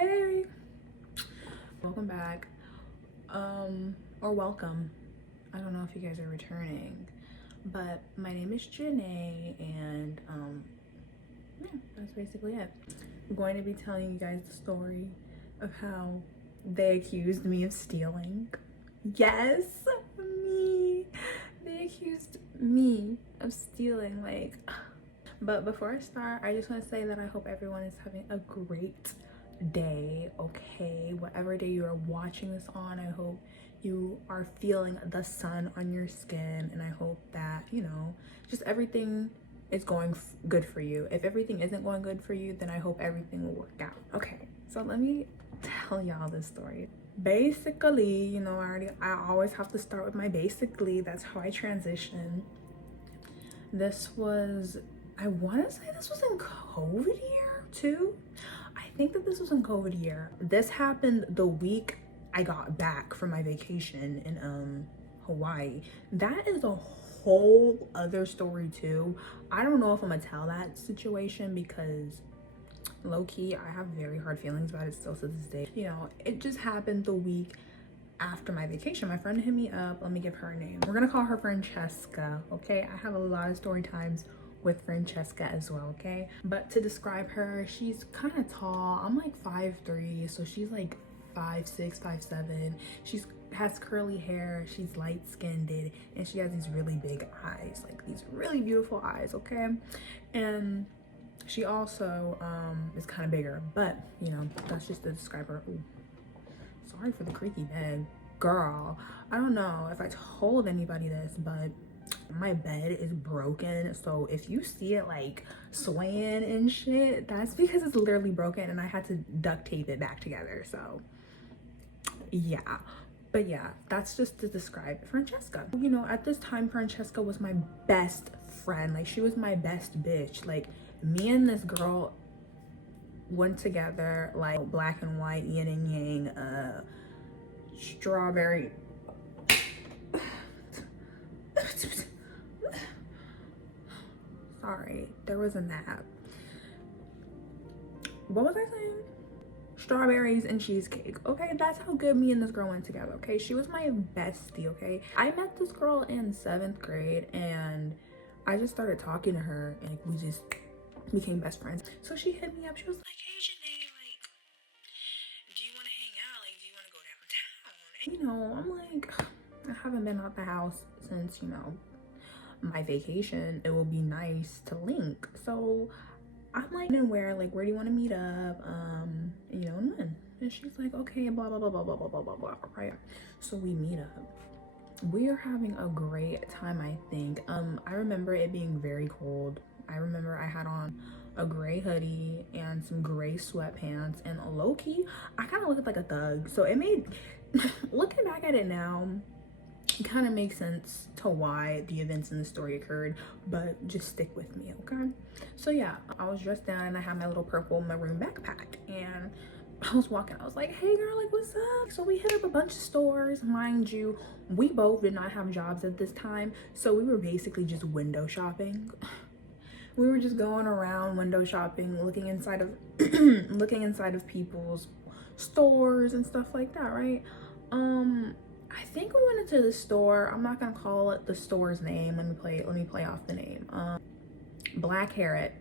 Hey, welcome back, or welcome. I don't know if you guys are returning, but my name is Janae, and yeah, that's basically it. I'm going to be telling you guys the story of how they accused me of stealing. Yes, me. They accused me of stealing, like. But before I start, I just want to say that I hope everyone is having a great day, okay? Whatever day you are watching this on, I hope you are feeling the sun on your skin, and I hope that, just everything is going good for you. If everything isn't going good for you, then I hope everything will work out. Okay, so let me tell y'all this story. Basically, I always have to start with my basically. That's how I transition. This was, I want to say this was in COVID year too. I think that this was in COVID year. This happened the week I got back from my vacation in Hawaii. That is a whole other story too. I don't know if I'm gonna tell that situation because low-key I have very hard feelings about it still to this day. It just happened the week after my vacation. My friend hit me up. Let me give her a name. We're gonna call her Francesca, okay? I have a lot of story times with Francesca as well, okay? But to describe her, she's kind of tall. I'm like 5'3", so she's like 5'6", 5'7". She's has curly hair, she's light-skinned, and she has these really big eyes, like these really beautiful eyes, okay? And she also is kind of bigger, but that's just to describe her. Ooh, sorry for the creaky bed. Girl, I don't know if I told anybody this, but my bed is broken, so if you see it like swaying and shit, that's because it's literally broken and I had to duct tape it back together. So yeah, but yeah, that's just to describe Francesca. At this time, Francesca was my best friend. Like, she was my best bitch. Like, me and this girl went together like black and white, yin and yang, strawberry. Sorry, there was a nap. What was I saying? Strawberries and cheesecake. Okay, that's how good me and this girl went together. Okay, she was my bestie. Okay, I met this girl in 7th grade and I just started talking to her and we just became best friends. So she hit me up. She was like, "Hey Janae, like, do you want to hang out? Like, do you want to go downtown?" And I'm like, I haven't been out the house since my vacation. It will be nice to link. So I'm like, and where do you want to meet up? And when? And she's like, okay, blah blah blah blah blah blah blah blah blah. Right. So we meet up. We are having a great time, I think. I remember it being very cold. I remember I had on a gray hoodie and some gray sweatpants, and low-key, I kind of looked like a thug. So it made, looking back at it now, it kind of makes sense to why the events in the story occurred, but just stick with me, okay? So yeah, I was dressed down and I had my little purple maroon backpack, and I was walking. I was like, hey girl, like, what's up? So we hit up a bunch of stores. Mind you, we both did not have jobs at this time, so we were basically just window shopping. We were just going around window shopping, looking inside of looking inside of people's stores and stuff like that, right? I think we went into the store. I'm not gonna call it the store's name. Let me play off the name. Black Harriet.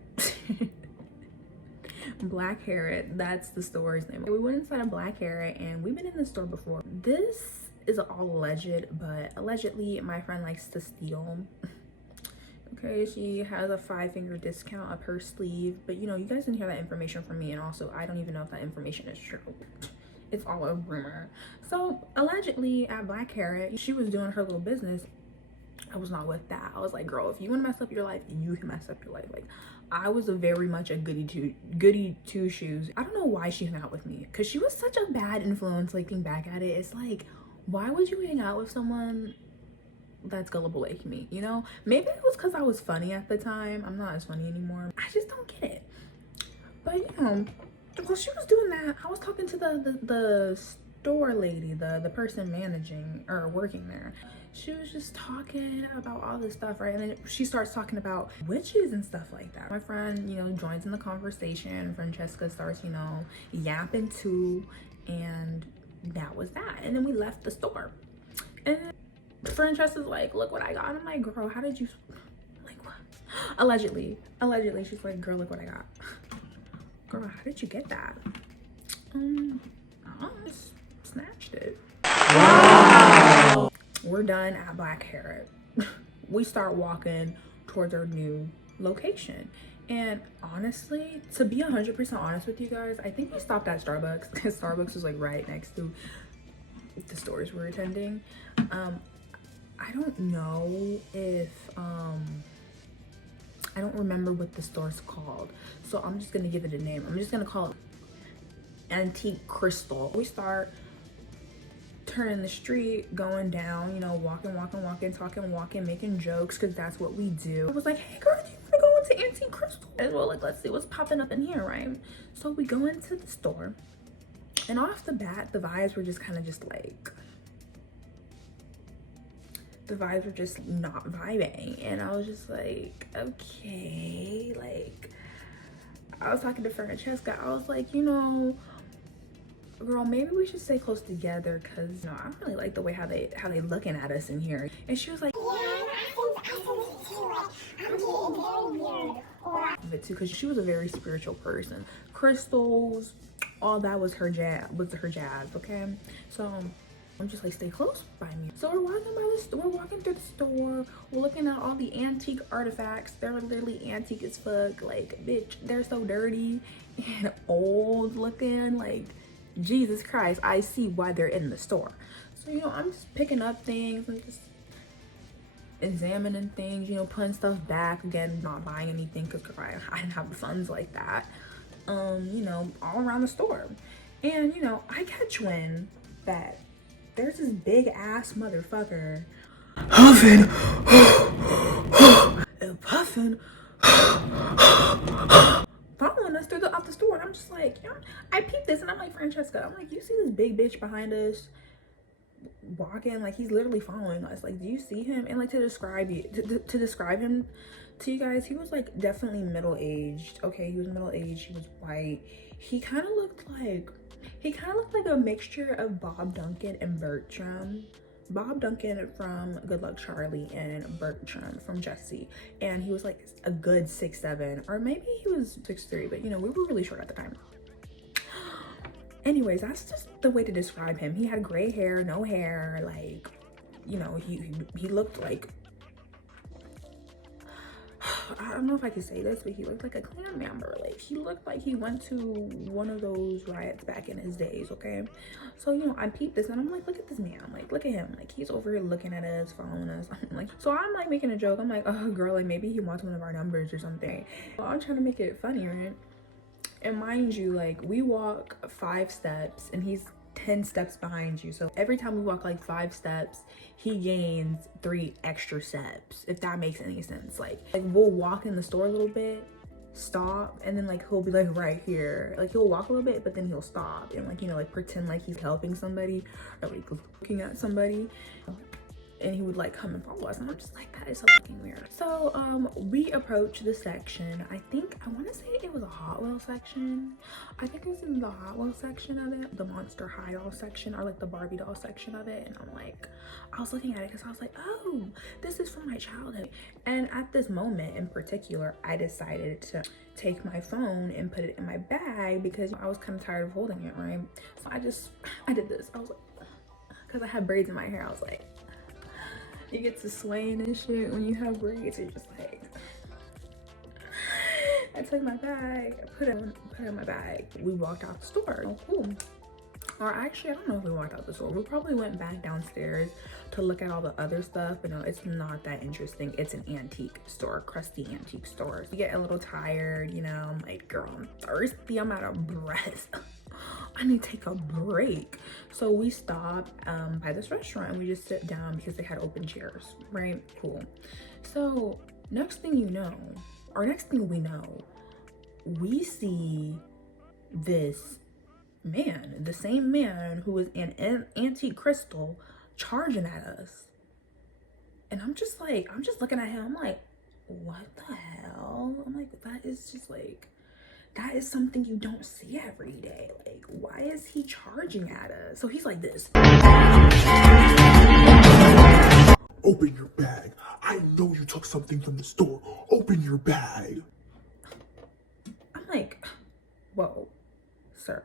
Black Harriet, that's the store's name. We went inside of Black Harriet and we've been in the store before. This is all alleged, but allegedly my friend likes to steal. Okay, she has a 5-finger discount up her sleeve, but you guys didn't hear that information from me, and also I don't even know if that information is true. It's all a rumor. So allegedly at Black Harriet, she was doing her little business. I was not with that. I was like, girl, if you want to mess up your life, you can mess up your life. Like, I was very much a goody two shoes. I don't know why she hung out with me, because she was such a bad influence. Like, thinking back at it, it's like, why would you hang out with someone that's gullible like me? Maybe it was because I was funny at the time. I'm not as funny anymore. I just don't get it. But while she was doing that, I was talking to store lady, the person managing or working there, she was just talking about all this stuff, right? And then she starts talking about witches and stuff like that. My friend, you know, joins in the conversation. Francesca starts, you know, yapping too, and that was that. And then we left the store, and then Francesca's like, look what I got. And I'm like, girl, how did you, like, what? Allegedly, she's like, girl, look what I got. Girl, how did you get that? I just snatched it. Wow. We're done at Black Carrot. We start walking towards our new location. And honestly, to be 100% honest with you guys, I think we stopped at Starbucks because Starbucks was like right next to the stores we're attending. I don't know if, I don't remember what the store's called. So I'm just gonna give it a name. I'm just gonna call it Antique Crystal. We start turning the street, going down, you know, walking, talking, walking, making jokes, because that's what we do. I was like, hey girl, do you want to go into Antique Crystal? And well, like, let's see what's popping up in here, right? So we go into the store, and off the bat, the vibes were just kind of just like, the vibes were just not vibing. And I was just like, okay, like, I was talking to Francesca. I was like, you know, girl, maybe we should stay close together, because, you know, I don't really like the way how they looking at us in here. And she was like, yeah, I think too. I'm getting very weird. But too, because she was a very spiritual person. Crystals, all that was her jazz, okay? So I'm just like, stay close by me. So we're walking through the store. We're looking at all the antique artifacts. They're literally antique as fuck. Like, bitch, they're so dirty and old looking. Like, Jesus Christ, I see why they're in the store. So, you know, I'm just picking up things and just examining things, you know, putting stuff back. Again, not buying anything because I didn't have the funds like that. You know, all around the store. And, you know, I catch wind that there's this big ass motherfucker huffing and puffing, following us out the store. And I'm just like, yeah, I peeped this, and I'm like, Francesca, I'm like, you see this big bitch behind us walking? Like, he's literally following us. Like, do you see him? And like, to describe him to you guys, he was like definitely middle-aged. Okay, he was middle-aged, he was white. He kind of looked like a mixture of Bob Duncan and Bertram. Bob Duncan from Good Luck Charlie and Bertram from Jessie. And he was like a good 6'7", or maybe he was 6'3", but you know, we were really short at the time. Anyways, that's just the way to describe him. He had gray hair, no hair, like, you know, he looked like, I don't know if I could say this, but he looked like a Klan member. Like, he looked like he went to one of those riots back in his days, okay? So, you know, I peeped this, and I'm like, look at this man. Like, look at him. Like, he's over here looking at us, following us. I'm like, so I'm like making a joke. I'm like, oh, girl, like, maybe he wants one of our numbers or something. Well, I'm trying to make it funny, right? And mind you, like, we walk 5 steps, and he's 10 steps behind you. So every time we walk like 5 steps, he gains 3 extra steps, if that makes any sense. Like we'll walk in the store a little bit, stop, and then like he'll be like right here. Like, he'll walk a little bit, but then he'll stop and, like, you know, like pretend like he's helping somebody or like looking at somebody. And he would like come and follow us, and I'm just like, that is so fucking weird. So we approach the section. I want to say it was a Hot Wheels section. I think it was in the Hot Wheels section of it, the Monster High doll section, or like the Barbie doll section of it. And I'm like, I was looking at it because I was like, oh, this is from my childhood. And at this moment in particular, I decided to take my phone and put it in my bag because I was kind of tired of holding it, right? So I did this. I was like, because I had braids in my hair, I was like, you get to swaying and shit when you have braids. You're just like, I took my bag, I put it in my bag. We walked out the store. Oh, cool. Or actually, I don't know if we walked out the store. We probably went back downstairs to look at all the other stuff, but no, it's not that interesting. It's an antique store, crusty antique store. You get a little tired, you know. I'm like, girl, I'm thirsty. I'm out of breath. I need to take a break. So we stopped by this restaurant, and we just sit down because they had open chairs, right? Cool. So next thing we know, we see this man, the same man who was an antique crystal charging at us. And I'm just looking at him. I'm like, what the hell? I'm like, that is just like, that is something you don't see every day. Like, why is he charging at us? So he's like this. Open your bag. I know you took something from the store. Open your bag. I'm like, whoa, sir,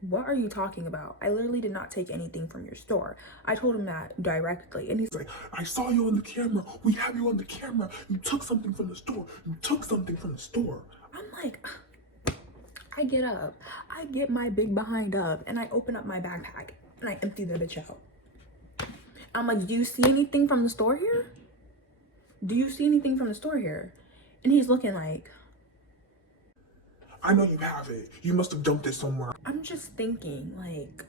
what are you talking about? I literally did not take anything from your store. I told him that directly. And he's like, I saw you on the camera. We have you on the camera. You took something from the store. You took something from the store. I'm like, I get up. I get my big behind up and I open up my backpack and I empty the bitch out. I'm like, do you see anything from the store here? Do you see anything from the store here? And he's looking like, I know you have it. You must have dumped it somewhere. I'm just thinking, like,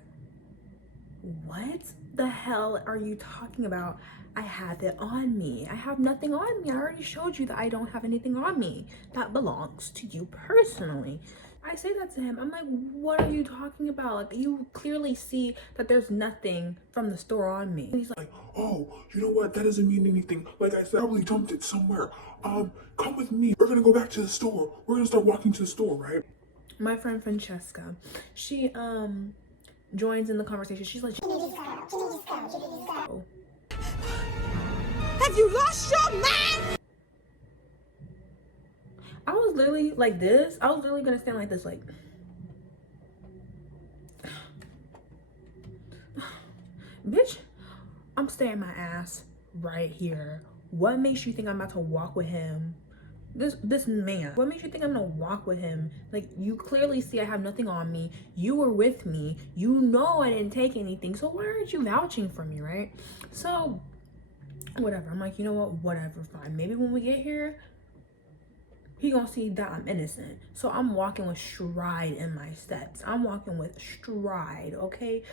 what the hell are you talking about? I have it on me. I have nothing on me. I already showed you that I don't have anything on me. That belongs to you personally. I say that to him. I'm like, what are you talking about? Like, you clearly see that there's nothing from the store on me. And he's like, oh, you know what? That doesn't mean anything. Like I said, I probably dumped it somewhere. Come with me. We're gonna go back to the store. We're gonna start walking to the store, right? My friend Francesca, she joins in the conversation. She's like, Can you just go? Have you lost your mind? I was literally like this. I was literally gonna stand like this, like, bitch, I'm staying my ass right here. What makes you think I'm about to walk with him? This man, what makes you think I'm gonna walk with him? Like, you clearly see I have nothing on me. You were with me. You know I didn't take anything. So why aren't you vouching for me, right? So whatever. I'm like, you know what? Whatever, fine. Maybe when we get here, he gonna see that I'm innocent. So I'm walking with stride in my steps. I'm walking with stride, okay?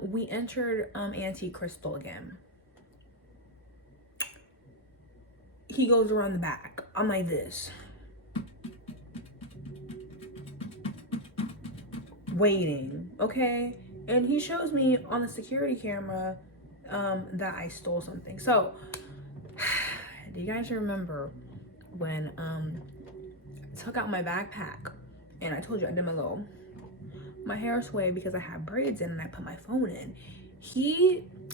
We entered Antique Crystal again. He goes around the back. I'm like this. Waiting, okay? And he shows me on the security camera that I stole something. So, do you guys remember when I took out my backpack and I told you I did my hair sway because I had braids in and I put my phone in?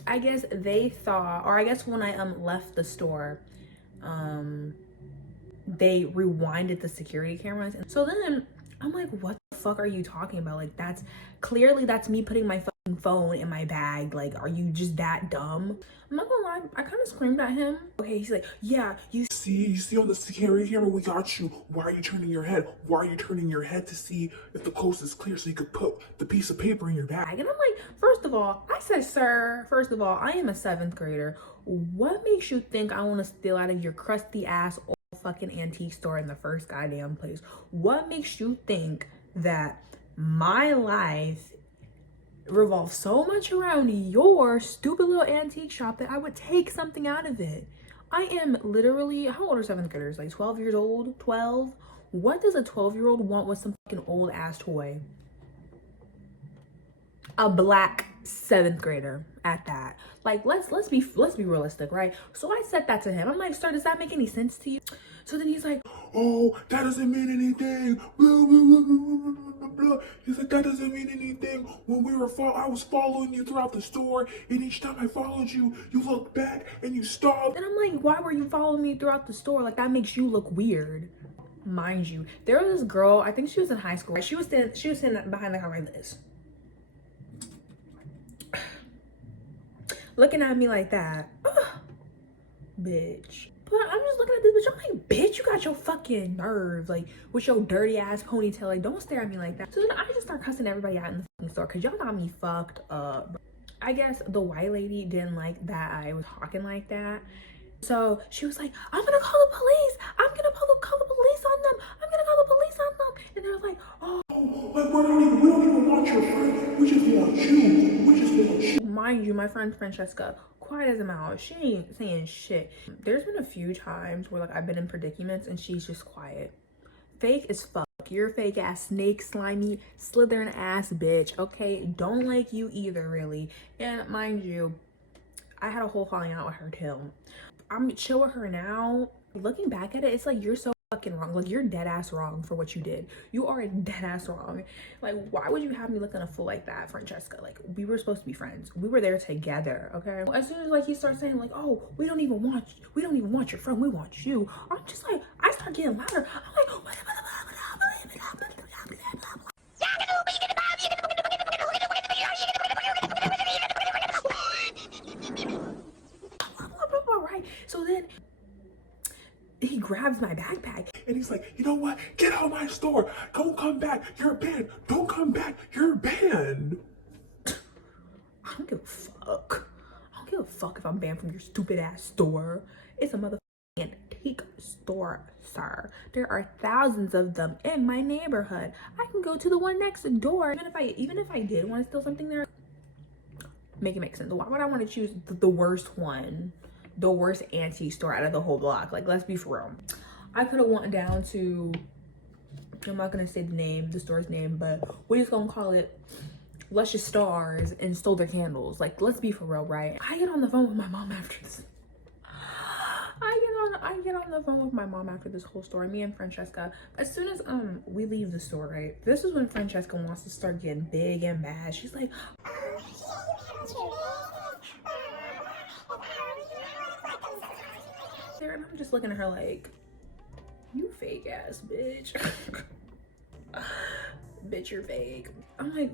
I guess they thought, or I guess when I left the store, they rewinded the security cameras. And so then I'm like, what the fuck are you talking about? Like, that's me putting my fucking phone in my bag. Like, are you just that dumb? I'm not gonna lie, I kind of screamed at him. Okay, he's like, yeah, you see on the security camera, we got you. Why are you turning your head? Why are you turning your head to see if the coast is clear so you could put the piece of paper in your bag? And I'm like, first of all, I said, sir, first of all, I am a 7th grader. What makes you think I want to steal out of your crusty ass old fucking antique store in the first goddamn place? What makes you think that my life revolves so much around your stupid little antique shop that I would take something out of it? I am literally, how old are 7th graders? Like 12 years old? 12? What does a 12-year-old want with some fucking old ass toy? A black 7th grader at that. Like, let's be realistic, right? So I said that to him. I'm like, sir, does that make any sense to you? So then he's like, oh, that doesn't mean anything. Blah, blah, blah, blah, blah, blah, blah. He's like, that doesn't mean anything. When I was following you throughout the store, and each time I followed you, you looked back and you stopped. And I'm like, why were you following me throughout the store? Like, that makes you look weird. Mind you, there was this girl, I think she was in high school. She was sitting behind the car like this, looking at me like that. Ugh, bitch. But I'm just looking at this bitch. I'm like, bitch, you got your fucking nerve, like, with your dirty ass ponytail. Like, don't stare at me like that. So then I just start cussing everybody out in the fucking store because y'all got me fucked up. I guess the white lady didn't like that I was talking like that. So she was like, I'm gonna call the police. I'm gonna call the police on them. I'm gonna call the police on them. And they're like, oh. Like, we don't even want your friend. We just want you. We just want you. Mind you, my friend Francesca, quiet as a mouse. She ain't saying shit. There's been a few times where, like, I've been in predicaments and she's just quiet. Fake as fuck. fuck. You're a fake ass snake, slimy, Slytherin ass bitch, okay? Don't like you either, really. And mind you, I had a whole falling out with her too. I'm chill with her now. Looking back at it, it's like you're so fucking wrong. Like, you're dead ass wrong for what you did. You are dead ass wrong. Like, why would you have me looking a fool like that, Francesca? Like, we were supposed to be friends. We were there together, okay? As soon as like he starts saying like, oh, we don't even want your friend, we want you. I'm just like, I start getting louder. I'm like, right? So then he grabs my backpack And he's like, you know what? Get out of my store. Don't come back. You're banned. Don't come back. You're banned. I don't give a fuck. I don't give a fuck if I'm banned from your stupid ass store. It's a motherfucking antique store, sir. There are thousands of them in my neighborhood. I can go to the one next door. Even if I did want to steal something there, make it make sense. Why would I want to choose the worst one? The worst antique store out of the whole block? Like, let's be for real. I could have went down to, I'm not gonna say the store's name, but we're just gonna call it Luscious Stars, and stole their candles. Like, let's be for real, right? I get on the phone with my mom after this. I get on the phone with my mom after this whole story. Me and Francesca. As soon as we leave the store, right? This is when Francesca wants to start getting big and bad. She's like, and I'm just looking at her like, you fake ass bitch. Bitch, you're fake. I'm like,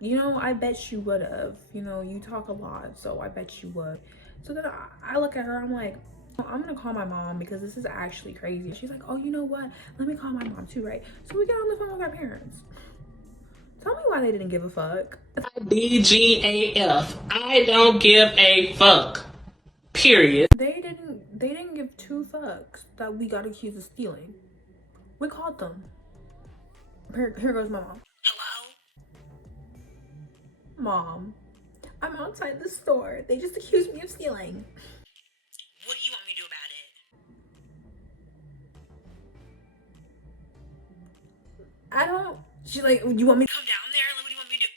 you know, I bet you would have. You know, you talk a lot, so I bet you would. So then I look at her, I'm like, I'm gonna call my mom because this is actually crazy. She's like, oh, you know what? Let me call my mom too, right? So we get on the phone with our parents. Tell me why they didn't give a fuck. DGAF. I don't give a fuck. Period. They didn't give two fucks that we got accused of stealing. We called them. Here goes my mom. Hello? Mom, I'm outside the store. They just accused me of stealing. What do you want me to do about it? I don't. She's like, you want me to come down there? Like, what do you want me to do?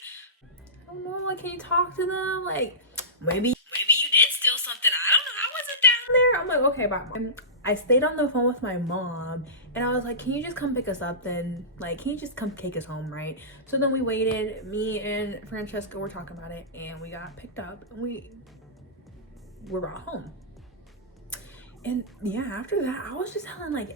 I don't know. Like, can you talk to them? Like, maybe you did steal something. I don't know. I wasn't down there. I'm like, okay, bye. And I stayed on the phone with my mom, and I was like, can you just come pick us up then? Like, can you just come take us home, right? So then we waited. Me and Francesca were talking about it, and we got picked up, and we were brought home. And yeah, after that, I was telling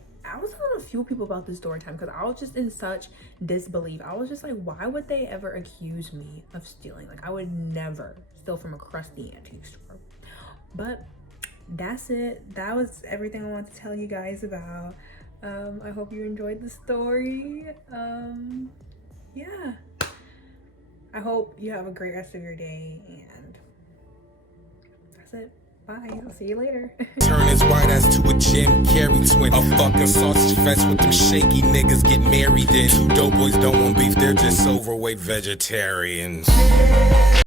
a few people about this story time because I was just in such disbelief. I was just like, why would they ever accuse me of stealing? Like, I would never steal from a crusty antique store. But that's it. That was everything I wanted to tell you guys about. I hope you enjoyed the story. Yeah. I hope you have a great rest of your day, and that's it. Bye. I'll see you later. Turn his white ass to a Jim Carrey twin. A fucking sausage fest with them shaky niggas get married in. Two dope boys don't want beef, they're just overweight vegetarians.